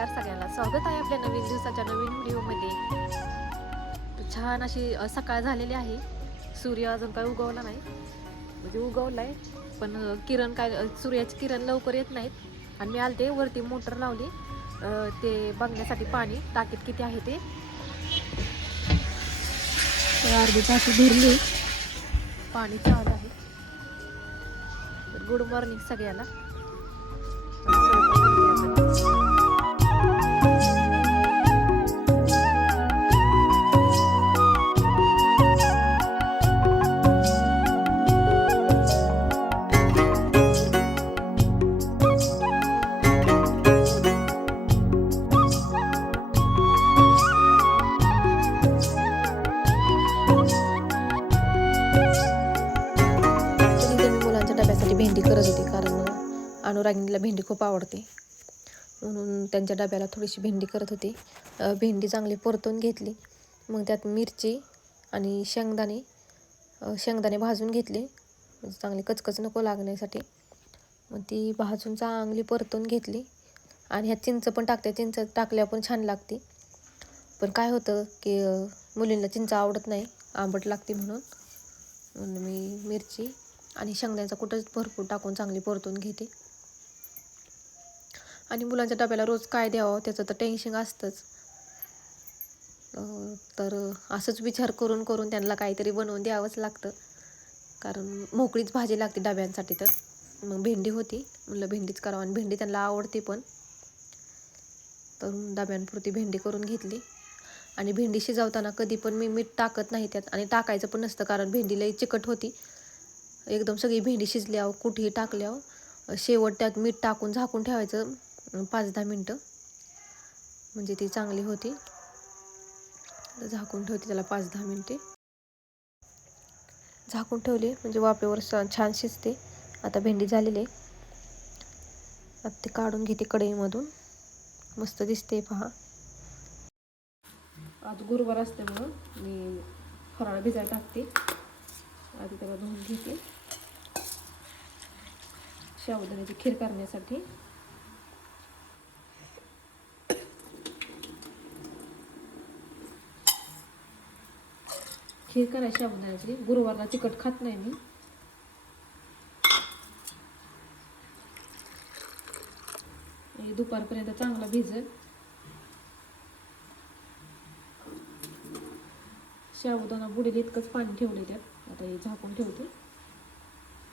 नमस्कार सगळ्यांना, स्वागत आहे आपल्या नवीन दिवसाच्या नवीन व्हिडिओमध्ये. तर छान अशी सकाळ झालेली आहे. सूर्य अजून काय उगवला नाही, म्हणजे उगवलाय पण किरण काय सूर्याची किरण लवकर येत नाहीत. आणि मी आलते वरती मोटर लावली ते बघण्यासाठी, पाणी टाकीत किती आहे ते. अर्धी टाकी भरली, पाणी चालू आहे. तर गुड मॉर्निंग सगळ्याला. भेंडी करत होती, कारण अनुरागिनीला भेंडी खूप आवडते, म्हणून त्यांच्या डब्याला थोडीशी भेंडी करत होती. भेंडी चांगली परतून घेतली, मग त्यात मिरची आणि शेंगदाणे भाजून घेतले, म्हणजे चांगली कचकच नको लागण्यासाठी. मग ती भाजून चांगली परतून घेतली. आणि ह्यात चिंच पण टाकते, चिंच टाकल्यावर पण छान लागते. पण काय होतं की मुलींना चिंच आवडत नाही, आंबट लागते, म्हणून मी मिरची आणि शेंगदाण्याचा कुठंच भरपूर टाकून चांगली परतून घेते. आणि मुलांच्या डब्याला रोज काय द्यावं त्याचं तर टेन्शन असतंच. तर असंच विचार करून करून त्यांना काहीतरी बनवून द्यावंच लागतं, कारण मोकळीच भाजी लागते डब्यांसाठी. तर मग भेंडी होती, म्हणलं भेंडीच करावं, आणि भेंडी त्यांना आवडते पण. तर डब्यांपुरती भेंडी करून घेतली. आणि भेंडी शिजवताना कधी पण मी मीठ टाकत नाही त्यात, आणि टाकायचं पण नसतं, कारण भेंडी लई चिकट होती. एकदम सगळी भेंडी शिजल्यावर कुठेही टाकल्यावर शेवट त्यात मीठ टाकून झाकून ठेवायचं 5-10 मिनटं, म्हणजे ती चांगली होती. झाकून ठेवते त्याला 5-10 मिनटे. झाकून ठेवले म्हणजे वाफेवर छान शिजते. आता भेंडी झालेली आहे, आता ते काढून घेते कढईमधून. मस्त दिसते पहा. आज गुरुवार असल्यामुळं मी फराळ भिजायला टाकते. आधी त्याला धुवून घेते साबुदाण्याची खीर करण्यासाठी. खीर करायची साबुदाण्याची. गुरुवारला तिखट खात नाही मी. दुपारपर्यंत चांगला भिजेल. साबुदाणा बुडेल इतकंच पाणी ठेवले त्यात. आता हे झाकून ठेवते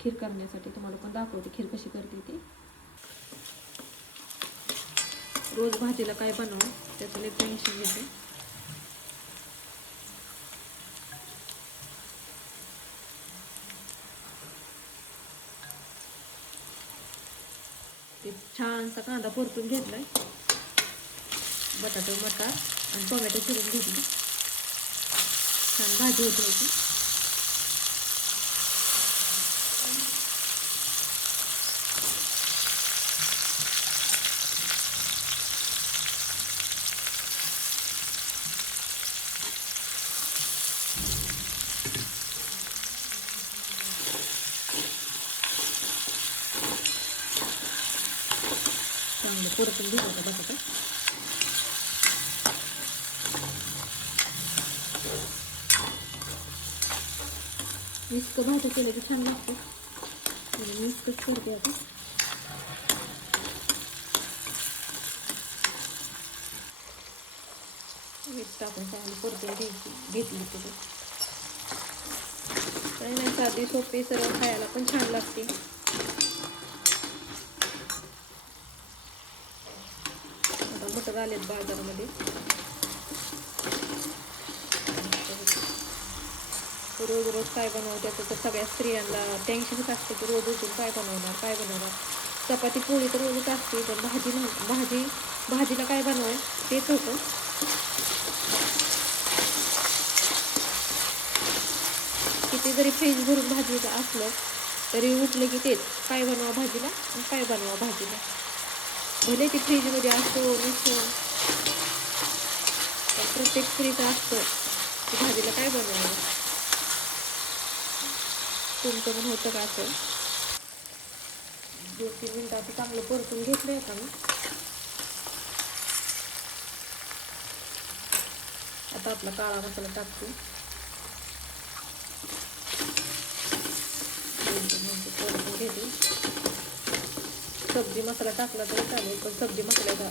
खीर करण्यासाठी. तुम्हाला पण दाखवते खीर कशी करते ती. रोज भाजीला काय बनवू त्याचं लई टेन्शन घेते. ते छानसा कांदा परतून घेतलाय, बटाटे मटार आणि टोमॅटो चिरून घेतली. छान भाजी होती याची. चांगलं परतून घेतलं बटाटा. मिस्क भाजी केलं तर छान लागते, मिस्कच करते आता. मीठ टाकून चांगली परतून घेतली तरी काही नाही, साधी सोपी सरळ, खायला पण छान लागते. आता मटर आलेत बाजारामध्ये. रोज रोज काय बनवू त्याचं तर सगळ्या स्त्रियांना टेन्शनच असते की रोज उठून काय बनवणार. चपाती पोळी तर रोजच असते, पण भाजीला काय बनवाय तेच होतं. किती जरी फ्रीज भरून भाजी असलं तरी उठलं की तेच काय बनवा भाजीला. भले ती फ्रीजमध्ये असतो नसतो, प्रत्येक स्त्रीचं असतं की भाजीला काय बनवावं. तुमचं पण होतं का असं? 2-3 मिनिटात चांगलं परतून घेतलं आता मी. आता आपला काळा मसाला टाकते. 2-3 मिनिटं परतून घेते. सब्जी मसाला टाकला तरी चालेल, पण सब्जी मसाल्याचा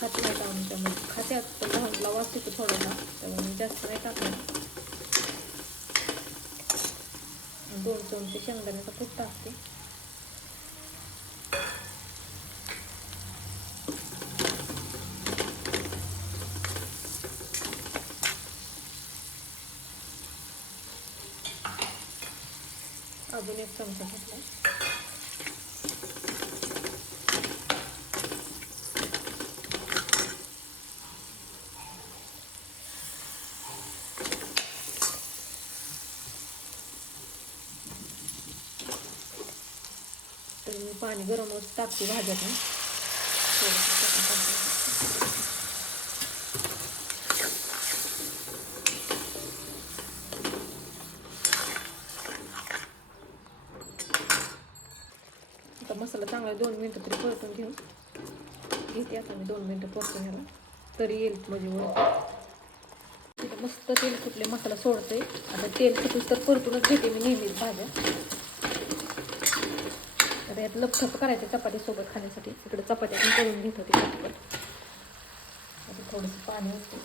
खात नाही का आमच्यामध्ये. खात्यात पण लहानला वास येतो थोडासा, त्यामुळे मी जास्त नाही टाकणार. 2 चमचे शेंगदाण्याचा कूट टाकते. अजून 1 चमचा घेतला. तर मी पाणी गरमच टाकते भाज्यातून. आता मसाला चांगला 2 मिनिटं तरी परतून घेते. आता मी 2 मिनिटं परतून ह्याला, तरी येईल म्हणजे मस्त तेल सुटले, मसाला सोडते. आता तेल सुटूस तर परतूनच घेते मी नेहमीच भाज्या. आता यात लपथप करायचे चपातीसोबत खाण्यासाठी. इकडे चपात्या पण करून घेत होते पटकन. आता थोडंसं पाणी होते.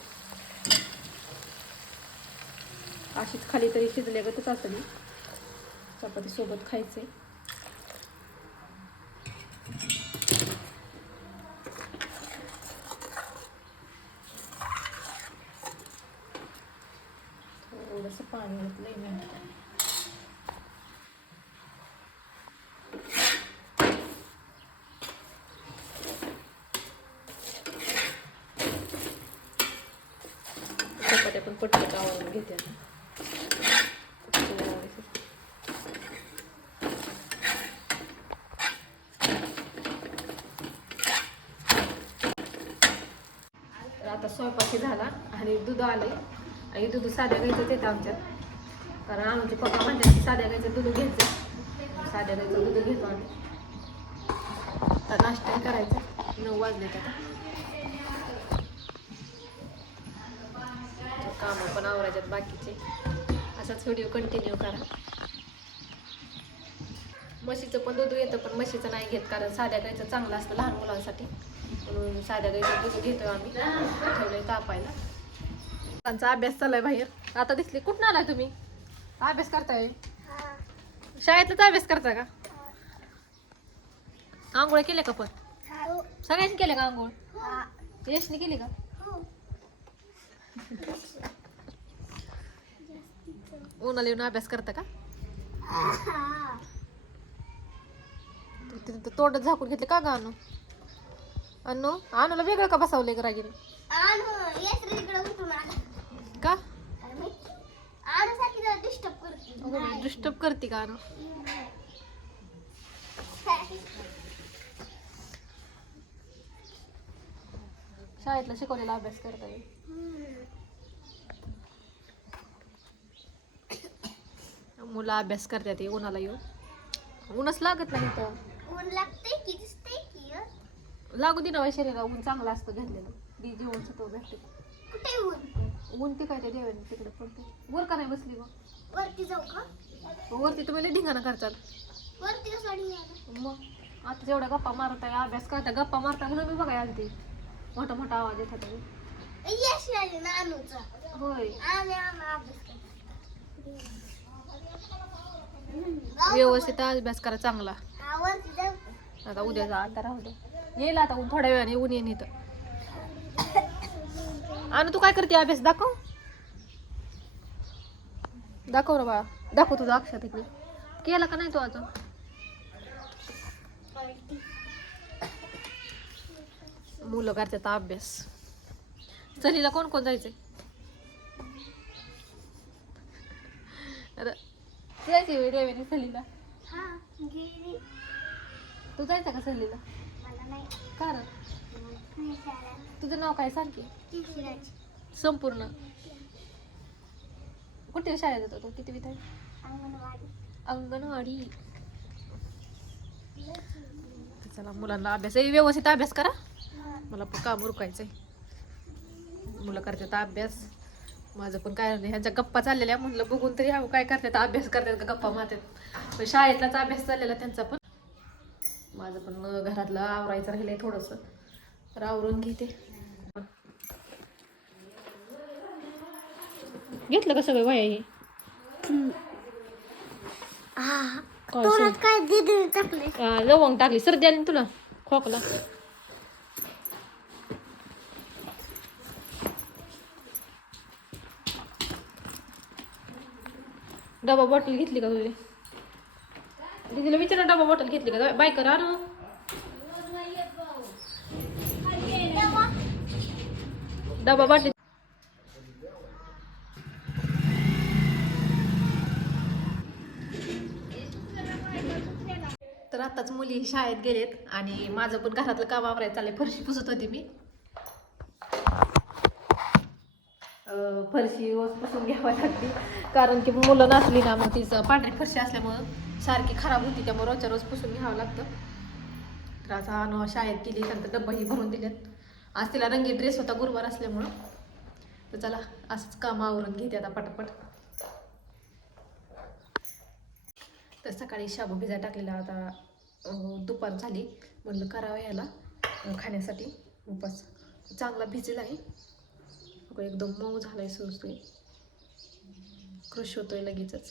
अशीच खाली तरी शिजल्यागतच असली चपातीसोबत खायचे. थोडंसं पाणी घातलंय मी. चपात्या पण पटकन आवरून घेते आता. आता स्वयंपाकी झाला आणि दूध आले. आणि दूध साध्या गाईचंच येतं आमच्यात, कारण आमचे पप्पा म्हणतात की साध्या गाईचं दूध घ्यायचं. साध्या गाईचं दूध घेतो आम्ही. आता नाश्ता करायचा. 9 वाजले आता. कामं पण आवरायच्यात बाकीचे. असाच व्हिडिओ कंटिन्यू करा. म्हशीचं पण दूध येतं, पण म्हशीचं नाही घेत, कारण साध्या गाईचं चांगलं असतं लहान मुलांसाठी. म्हणून साध्या गाईचं दूध घेतोय आम्ही. ठेवलंय तापायला. त्यांचा अभ्यास चाललाय बाहेर. आता दिसली. कुठून आलाय तुम्ही? अभ्यास करताय? शाळेतलाच अभ्यास करता का? आंघोळ केले का पण? सगळ्यांनी केले का आंघोळ? यशनी केली का? उन्हाला येऊन अभ्यास करता का? तोंड झाकून घेतले का ग अनु? अनुला वेगळं का बसवले ग रागिनी? का? डिस्टर्ब करते का अनु? शाळेतला शिकवलेला अभ्यास करता येईल. मुलं अभ्यास करतात ते उन्हाला येऊन. ऊनच लागत नाही तर ऊन लागते की दिसते की लागू दे ना शरीराला. ऊन चांगलं असतं घेतलेलं. जीवन सत्व भेटते. कुठे ऊन? ऊन ते काय त्या देवाने तिकडे पडते. वर का नाही बसली मग? वरती जाऊ का? वरती तुम्ही धिंगाणा करतात. वरती कसं? मग आता जेवढ्या गप्पा मारताय, अभ्यास करता, गप्पा मारता म्हणून मी बघाय आलते. मोठा मोठा आवाज येत होता. यश आले नानूचा. होय. आम्ही अभ्यास करतो. व्यवस्थित अभ्यास करा चांगला. वरती जाऊ. आता उद्या जा. आता राहू दे. येईल आता ऊन थोड्या वेळाने. ऊन येईन इथं. आणि तू काय करते अभ्यास? दाखव दाखव रे बाळा. दाखव तुझा अक्षर तिकडे. केला का नाही तू अजून? मुलं करतात अभ्यास. चलीला कोण कोण जायचंय? जायची वेळ रेवेने सहलीला. तू जायचा का सहलीला? का रे? तुझं नाव काय सांग की? संपूर्ण. कुठे शाळेत येतो तू? किती विद्यार्थी? अंगणवाडी. चला मुलांना अभ्यास व्यवस्थित अभ्यास करा. मला काम रुकायचंय. मुलं करतात अभ्यास. माझं पण काय नाही, ह्यांच्या गप्पा चाललेल्या, म्हणलं बघून तरी यावं काय करतात, अभ्यास करतात का गप्पा मारतात. पण शाळेतलाच अभ्यास चाललेला त्यांचा पण. माझं पण घरातलं आवरायचं राहिलंय थोडंसं, तर आवरून घेते. घेतलं का सगळं वया हे? तोंडात काय दिदी टाकले? लवंग टाकली, सर्दी आली ना तुला, खोकला. डबा बॉटल घेतली का तुझी? दीदीला विचारा डबा बॉटल घेतली का, बाय करा ना. डबा बाटली. तर आताच मुली शाळेत गेलेत आणि माझं पण घरातलं काम आवरायचं चाललंय. फरशी पुसत होती मी. फरशी पुसून घ्यावी लागली, कारण की मुलं नसली ना मग तिचं पांढरी फरशी असल्यामुळं सारखी खराब होती, त्यामुळे रोजच्या रोज पुसून घ्यावं लागतं. तर आता शाळेत गेली, त्यानंतर डब्बाही भरून दिलेत. आज तिला रंगीत ड्रेस होता गुरुवार असल्यामुळं. तर चला असंच काम आवरून घेते आता पटापट. तर सकाळी शाबू भिजा टाकलेला, आता दुपार झाली, म्हणलं करावं याला खाण्यासाठी उपास. चांगला भिजेल आहे, एकदम मऊ झालाय, सुसुई क्रश होतोय लगेचच.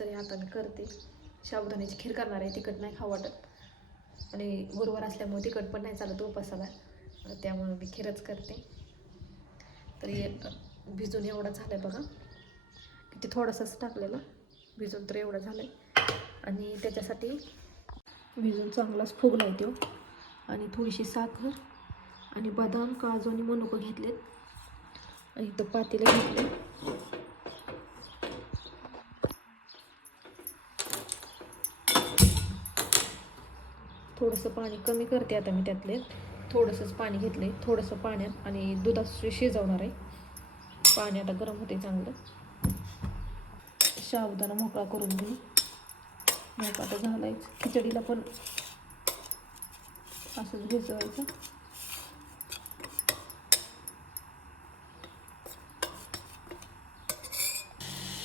तरी आता मी करते. साबुदाण्याची खीर करणार आहे, तिखट नाही खाऊ वाटत, आणि गुरुवार असल्यामुळे तिखट पण नाही चालत उपासाला, त्यामुळे मी खीरच करते. तरी भिजून एवढं झालंय बघा, किती थोडंसंच टाकलेलं, भिजून तर एवढं झालंय. आणि त्याच्यासाठी भिजून चांगलाच फुगलाय तो. आणि थोडीशी साखर आणि बदाम, काजू आणि मनुका घेतलेत. आणि इथं पातेलं घेतले. थोडंसं पाणी कमी करते आता मी त्यातले, थोडंसंच पाणी घेतले, थोडंसं पाण्यात, आणि दुधात शिजवणार आहे. पाणी आता गरम होते चांगलं. साबुदाणा मोकळा करून घेऊ. मोकळा तर झालायच. खिचडीला पण असंच भिजवायचं.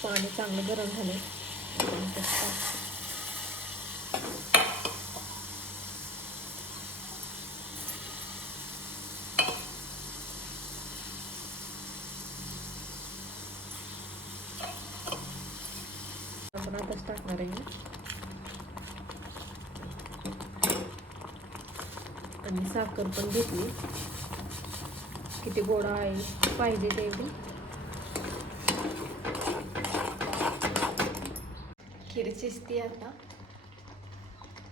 पाणी चांगलं गरम झालंय. आपण आताच टाकणार आहे. आणि साखर पण घेतली, किती गोड आहे पाहिजे तेवढी. खीर शिजते आता.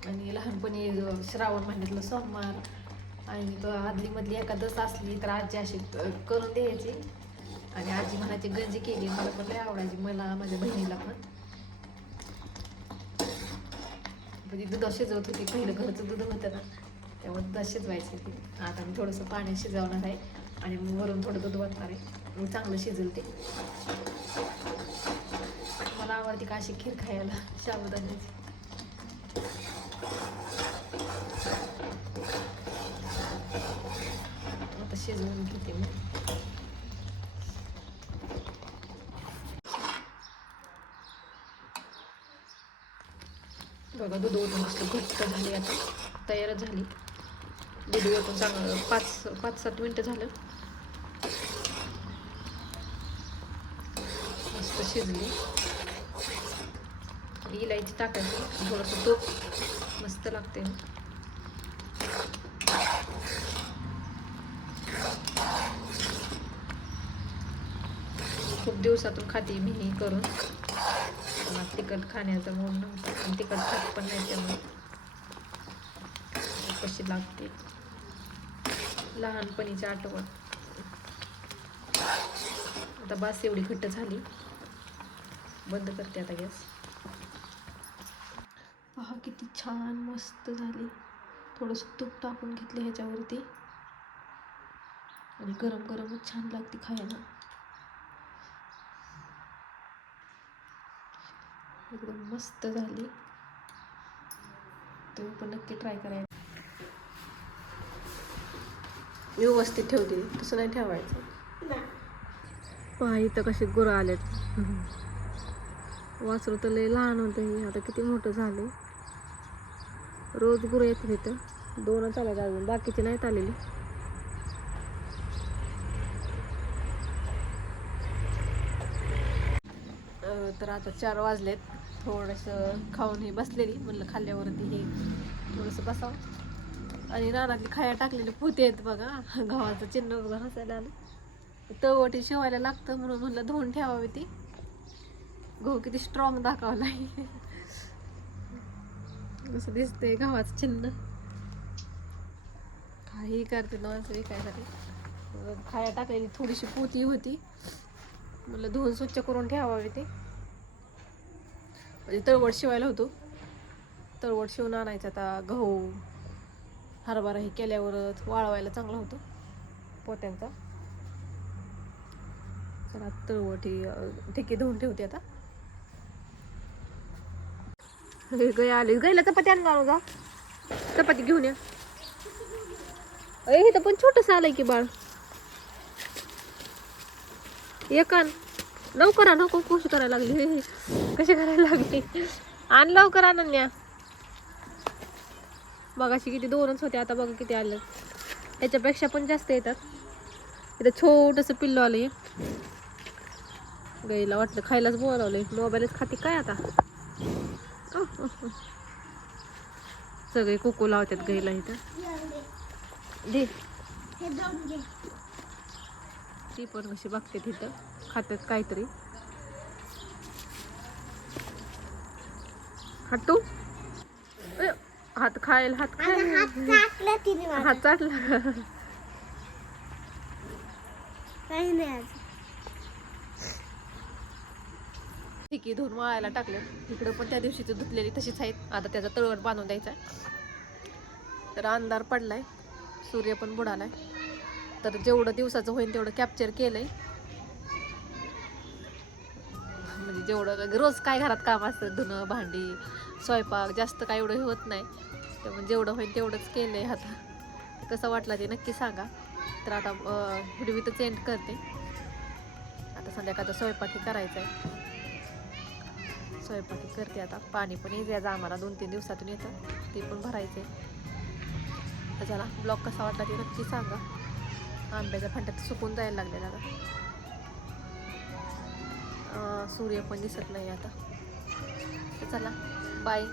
आणि लहानपणी श्रावण महिन्यातलं सोमवार आणि आदलीमधली एकादस असली तर आजी अशी करून द्यायची, आणि आजी म्हणायची गंजी केली, मला पण लय आवडायची, मला माझ्या बहिणीला पण. म्हणजे दुधात शिजवत होती, पहिलं घरचं दूध होतं ना, त्यामुळे दुधात शिजवायची ती. आता मी थोडंसं पाण्यात शिजवणार आहे, आणि वरून थोडं दूध वाटणार आहे, चांगलं शिजेल ते. मला आवडते का अशी खीर खायला साबुदाण्याची. आता शिजवून घेते मी. बघा दूध ओतून मस्त घट्ट झाली, आता तयारच झाली. दूध ओतून चांगलं 5-7 मिनटं झालं, मस्त शिजली. इलायची टाकायची, थोडंसं तूप, मस्त लागते. खूप दिवसातून खाते मी ही करून. मला तिखट खाण्याचा मूड नव्हता, आणि तिखट खात पण नाही, त्यामुळे कशी लागते लहानपणीची आठवण. आता बास एवढी घट्ट झाली, बंद करते आता गॅस. पहा किती छान मस्त झाली. थोडंसं तूप टाकून घेतले ह्याच्यावरती, आणि गरम गरमच छान लागते खायला. एकदम मस्त झाली. तुम्ही पण नक्की ट्राय करायला. व्यवस्थित ठेवते, तसं नाही ठेवायचं. पहा इथं कसे गुरं आलेत. वासरू तर लय लहान होतं, हे आता किती मोठं झालंय. रोज गुरं येतात इथं, 2च आले अजून, बाकीचे नाहीत आलेली. तर आता 4 वाजलेत. थोडंसं खाऊन हे बसलेली, म्हणलं खाल्ल्यावरती हे थोडंसं बसावं. आणि रानातली खाया टाकलेले पोते आहेत बघा, गव्हाचं चिन्ह वगैरे हसायला आलं. तळवटी शिवायला लागतं म्हणून म्हणलं धुवून ठेवावी ती. गहू किती स्ट्रॉंग दाखवलाय. कसं दिसतंय गव्हाचं चिन्ह. काही करते माणसं विकायसाठी. खाया टाकलेली थोडीशी पोती होती, म्हणलं धुवून स्वच्छ करून ठेवावी ती. म्हणजे तळवट शिवायला होतो, तळवट शिवून आणायचं. आता गहू हरभरा हे केल्यावरच वाळवायला चांगला होतो पोत्यांचा. चला तळवट ही ठिकी धुवून ठेवते आता. हे गाय आली, गायला चपाती आण आणू जा, चपाती घेऊन या. हे तर पण छोटस आलंय की बाळ, एक आण लवकर आण. नको कशी करायला लागली, कशी करायला लागली. आण लवकर अनन्या. बघाशी किती 2च होते, आता बघा किती आलं. याच्यापेक्षा पण जास्त येतात. इथं छोटस पिल्लू आलंय. गाईला वाटलं खायलाच बोलावलंय, मोबाईलच खाते काय आता. सगळे कुकू लावतात गाईला इथं. दे ती पण कशी बघते तिथं, खात्यात काहीतरी. हट्टू हात खायला, हात खायला, हात चाटला. काही नाही. ठिकी धुवून वाळायला टाकले. इकडं पण त्या दिवशीची धुतलेली तशीच आहेत. आता त्याचा तळवट बांधून द्यायचा. तर अंधार पडलाय, सूर्य पण बुडालाय. तर जेवढं दिवसाचं होईल तेवढं कॅप्चर केलंय. म्हणजे जेवढं रोज काय घरात काम असतं, धुणं भांडी स्वयंपाक, जास्त काय एवढं होत नाही. त्यामुळे जेवढं होईल तेवढंच केलंय. आता कसं वाटलं ते नक्की सांगा. तर आता व्हिडिओ इथंच एंड करते. आता संध्याकाळचा स्वयंपाकी करायचा आहे. स्वयंपाकी करते आता. पाणी पण येते आम्हाला, 2-3 दिवसातून येतं, ते पण भरायचे. तर चला, ब्लॉग कसा वाटला ते नक्की सांगा. आंब्याच्या फांट्यात सुकून जायला लागले आता. सूर्य पण दिसत नाही आता. तर चला बाय.